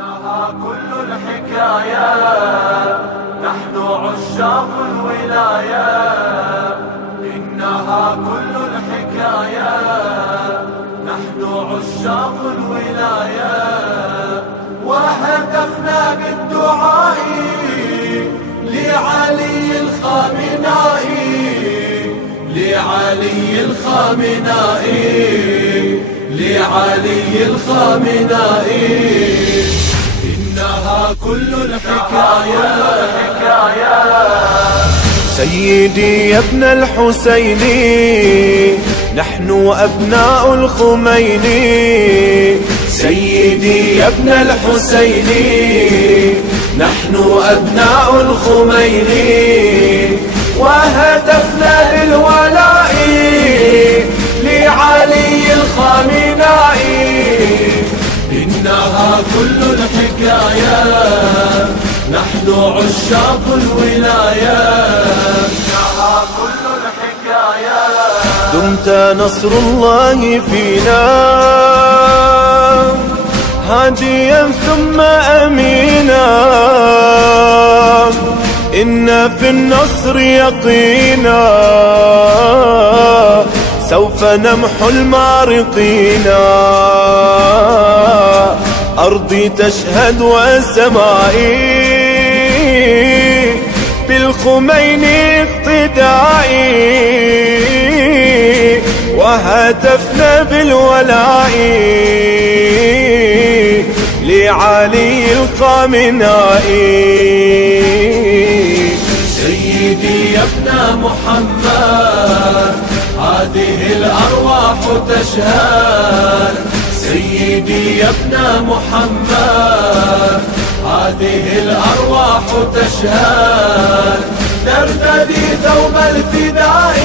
إنها كل الحكاية، نحن عشاق الولاية. إنها كل الحكاية، نحن عشاق الولاية. وهدفنا بالدعاء لعلي الخامنائي، لعلي الخامنائي، لعلي الخامنائي. إنها كل الحكاية. سيدي يا ابن الحسين، نحن أبناء الخمين. سيدي يا ابن الحسين، نحن أبناء الخمين. وهتفنا للولاء لعلي الخامنائي. إنها كل الحكاية، نحن عشاق الولاية. إنها كل الحكاية. دمت نصر الله فينا هاديا ثم أمينا. إن في النصر يقينا، سوف نمحو المارقين. أرضي تشهد وسمائي بالخمين اقتدائي. وهتفنا بالولاء لعلي الخامنائي. سيدي يا ابن محمد، هذه الأرواح تشهد. سيدي يا ابن محمد، هذه الأرواح تشهد. نرتدي ثوب الفداء